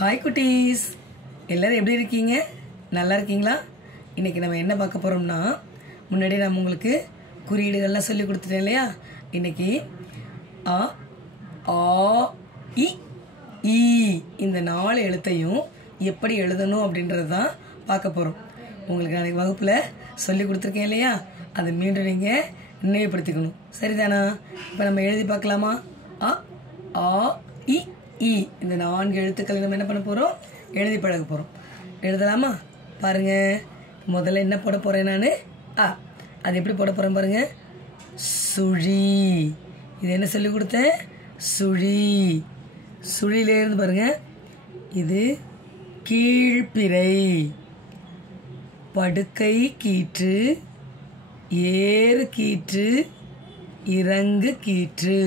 Hi குட்டீஸ், எல்லாரும் எப்படி இருக்கீங்க? நல்லா இருக்கீங்களா? இன்னைக்கு நம்ம என்ன பார்க்க போறோம்னா, முன்னாடி நான் உங்களுக்கு குறியீடுகள்லாம் சொல்லி கொடுத்துட்டேன் இல்லையா? இன்னைக்கு அ ஆ இ ஈ இந்த 4 எழுத்தையும் எப்படி எழுதணும் அப்படின்றது தான் பார்க்க போறோம். உங்களுக்கு நாளைக்கு வகுப்புல சொல்லி கொடுத்துருக்கேன் இல்லையா? அதை மீண்டும் நீங்க நினைவுபடுத்திக்கணும். சரிதானா? இப்போ நம்ம எழுதி பார்க்கலாமா? அ ஆ இ ஈ இந்த 4 எழுத்துக்களை நம்ம என்ன பண்ண போறோம்? எழுதி பழக போறோம். எழுதலாமா? பாருங்க, முதல்ல என்ன போட போறேன் நான்? அது எப்படி போட போறேன் பாருங்க. சுழி. இது என்ன சொல்லி கொடுத்தேன்? சுழி. சுழியில இருந்து பாருங்க, இது கீழ்பிறை. படுக்கை கீற்று, ஏறு கீற்று, இறங்கு கீற்று.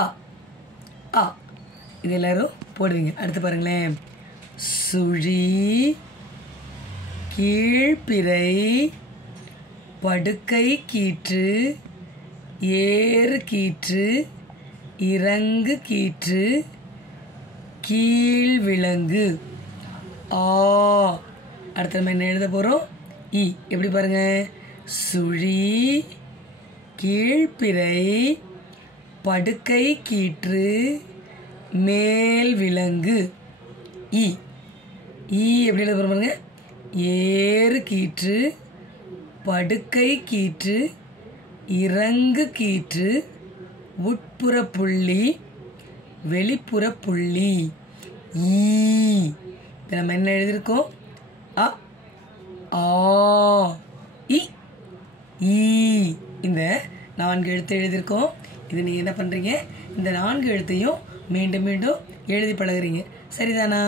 ஆ ஆ இது எல்லாரும் போடுவீங்க. அடுத்து பாருங்களேன். சுழி, கீழ்பிறை, படுக்கை கீற்று, ஏறு கீற்று, இறங்கு கீற்று, கீழ் விலங்கு. ஆ. அடுத்து நம்ம என்ன எழுத போறோம்? இ. எப்படி பாருங்க. சுழி, கீழ்பிறை, படுக்கை கீற்று, மேல் விலங்கு. இ. ஈ எப்படி எழுத போறோம் பாருங்க. ஏறு கீற்று, படுக்கை கீற்று, இறங்கு கீற்று, உட்புற புள்ளி, வெளிப்புற புள்ளி. ஈ. இதை நம்ம என்ன எழுதியிருக்கோம்? அ ஆ இ ஈ இந்த 4 எழுத்து எழுதியிருக்கோம். இது நீங்க என்ன பண்றீங்க? இந்த 4 எழுத்தையும் மீண்டும் மீண்டும் எழுதி பழகுறீங்க. சரிதானா?